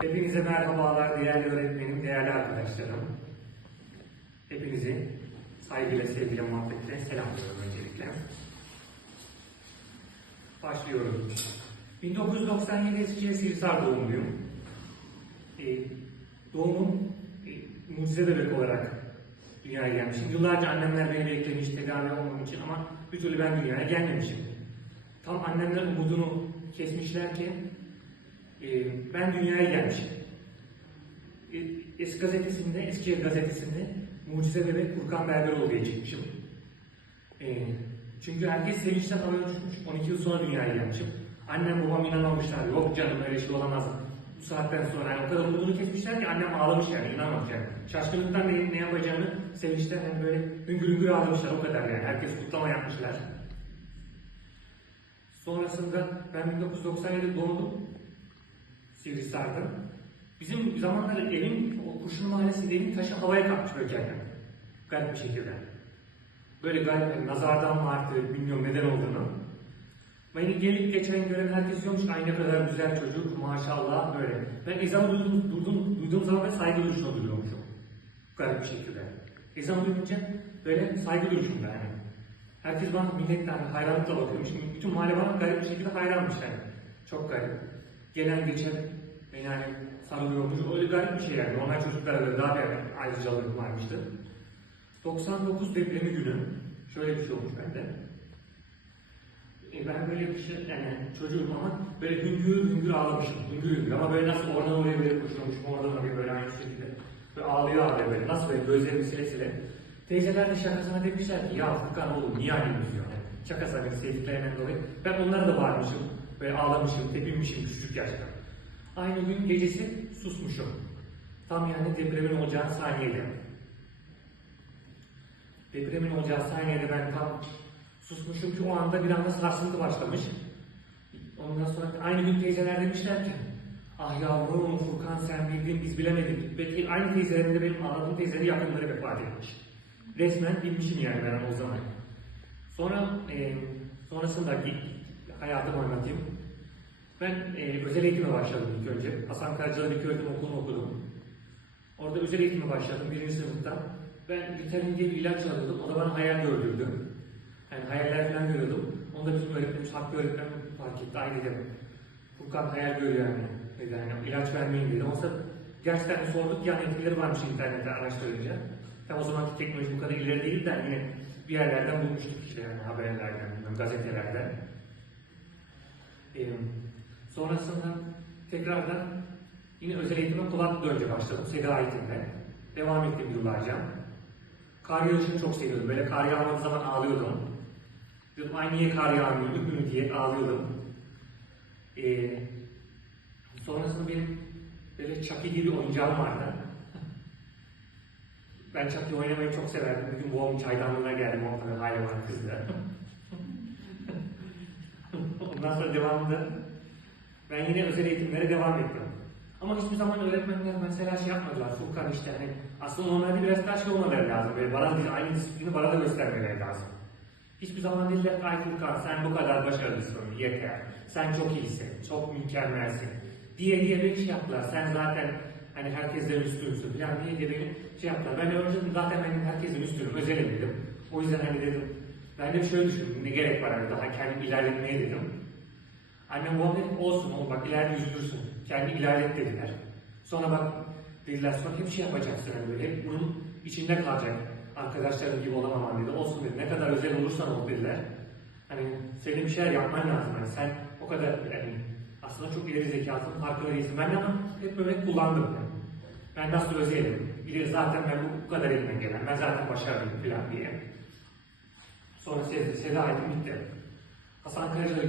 Hepinize merhabalar değerli öğretmenim, değerli arkadaşlarım. Hepinizi saygıyla, sevgiyle, muhabbetle selamlıyorum öncelikle. Başlıyorum. 1997 Eskişehir Sivrisar doğumluyum. Ee, doğumum e, mucize bebek olarak dünyaya gelmişim. Yıllarca annemler beni beklemiş tedavi olmam için ama bir türlü ben dünyaya gelmemişim. Tam annemler umudunu kesmişler ki e, ben dünyaya gelmişim. E, Es gazetesinde, Eskişehir gazetesinde Mucize Bebek Furkan Berberoğlu diye çıkmışım. E, çünkü herkes sevinçten havaya uçmuş. 12 yıl sonra dünyaya gelmişim. Annem babam inanmamışlar. Yok canım öyle şey olamaz. Bu saatten sonra yani o kadar umudunu kesmişler ki annem ağlamış yani inanmamış yani. Şaşkınlıktan ne, ne yapacağını sevinçten yani böyle hüngür hüngür ağlamışlar o kadar yani. Herkes kutlama yapmışlar. Sonrasında ben 1997 doğdum. Sivrisar'da. Bizim zamanlar evin, o Kurşun Mahallesi'nde evin taşı havaya kalkmış kendine. Garip bir şekilde. Böyle garip, yani nazardan mı arttı, bilmiyorum neden olduğunu. Beni gelip geçen gören herkes diyormuş ay ne kadar güzel çocuk maşallah böyle. Ben ezanı duydum, duydum, duyduğum zaman ben saygı duruşuna duyuyormuşum. Garip bir şekilde. Ezan duyunca böyle saygı duruşumda yani. Herkes bana milletten hayranlıkla bakıyormuş. Bütün mahalle bana garip bir şekilde hayranmış yani. Çok garip. Gelen geçen yani sarılıyormuş. Öyle garip bir şey yani. Normal çocuklara göre daha bir ayrıcalık varmıştı. 99 depremi günü şöyle bir şey olmuş bende. E ben böyle bir şey yani çocuğum ama böyle hüngür hüngür ağlamışım. Hüngür hüngür ama böyle nasıl oradan oraya böyle koşuyormuşum. Oradan oraya böyle aynı şekilde. Böyle ağlıyor ağlıyor böyle. Nasıl böyle gözlerimi sile sile. Teyzeler de şakasına demişler ki ya Furkan oğlum niye diyor. Yani şakasına sevdiklerinden dolayı. Ben onlara da bağırmışım. Böyle ağlamışım, tepinmişim küçücük yaşta. Aynı gün gecesi susmuşum. Tam yani depremin olacağı saniyede. Depremin olacağı saniyede ben tam susmuşum ki o anda bir anda sarsıntı başlamış. Ondan sonra aynı gün teyzeler demişler ki Ah yavrum Furkan sen bildin biz bilemedik. Peki aynı teyzelerin de benim ağladığım teyzeleri yakınları vefat etmiş. Resmen bilmişim yani ben o zaman. Sonra e, sonrasındaki hayatımı anlatayım. Ben e, özel eğitime başladım ilk önce. Hasan Karaca'da bir öğretim okulunu okudum. Orada özel eğitime başladım birinci sınıfta. Ben vitamin diye bir ilaç alıyordum. O da bana hayal gördürdü. Yani hayaller falan görüyordum. Onu da bizim öğretmenimiz Hakkı öğretmen fark etti. Aynı dedim. Furkan hayal görüyor yani. Dedi yani ilaç vermeyin dedi. Oysa gerçekten sorduk yan etkileri varmış internette araştırınca. Tam o zamanki teknoloji bu kadar ileri değil de yine bir yerlerden bulmuştuk işte yani haberlerden, gazetelerden. Ee, sonrasında tekrardan yine özel eğitime kulaklık önce başladım. Seda eğitimde. Devam ettim yıllarca. Kar yağışını çok seviyordum. Böyle kar yağmadığı zaman ağlıyordum. Diyordum ay niye kar yağmıyor mü diye ağlıyordum. Ee, sonrasında benim böyle Chucky gibi oyuncağım vardı. Ben Chucky oynamayı çok severdim. Bir gün babamın çaydanlığına geldim. Ortada hala var kızdı. Ondan sonra devamında ben yine özel eğitimlere devam ettim. Ama hiçbir zaman öğretmenler mesela şey yapmadılar. Furkan işte hani aslında normalde biraz daha şey olmaları lazım. Böyle bana da aynı disiplini bana da göstermeleri lazım. Hiçbir zaman dediler ay Furkan sen bu kadar başarılısın yeter. Sen çok iyisin, çok mükemmelsin. Diye diye beni şey yaptılar. Sen zaten hani herkesten üstünsün falan diye diye beni şey yaptılar. Ben önce zaten benim herkesten üstünüm, özelim dedim. O yüzden hani dedim, ben de şöyle düşündüm, ne gerek var hani daha kendim ilerletmeye dedim. Annem babam dedi olsun oğlum bak ileride üzülürsün. Kendi ilerlet dediler. Sonra bak dediler sonra hep şey yapacaksın hani böyle hep bunun içinde kalacak. Arkadaşların gibi olamaman dedi. Olsun dedi. Ne kadar özel olursan ol dediler. Hani senin bir şeyler yapman lazım. Hani sen o kadar yani aslında çok ileri zekasın, farkında değilsin. Ben de ama hep böyle kullandım. Yani. Ben nasıl özelim? Bir zaten ben bu, kadar elimden gelen. Ben zaten başarılıyım falan diye. Sonra Seda, Aydın bitti. Hasan Karaca'da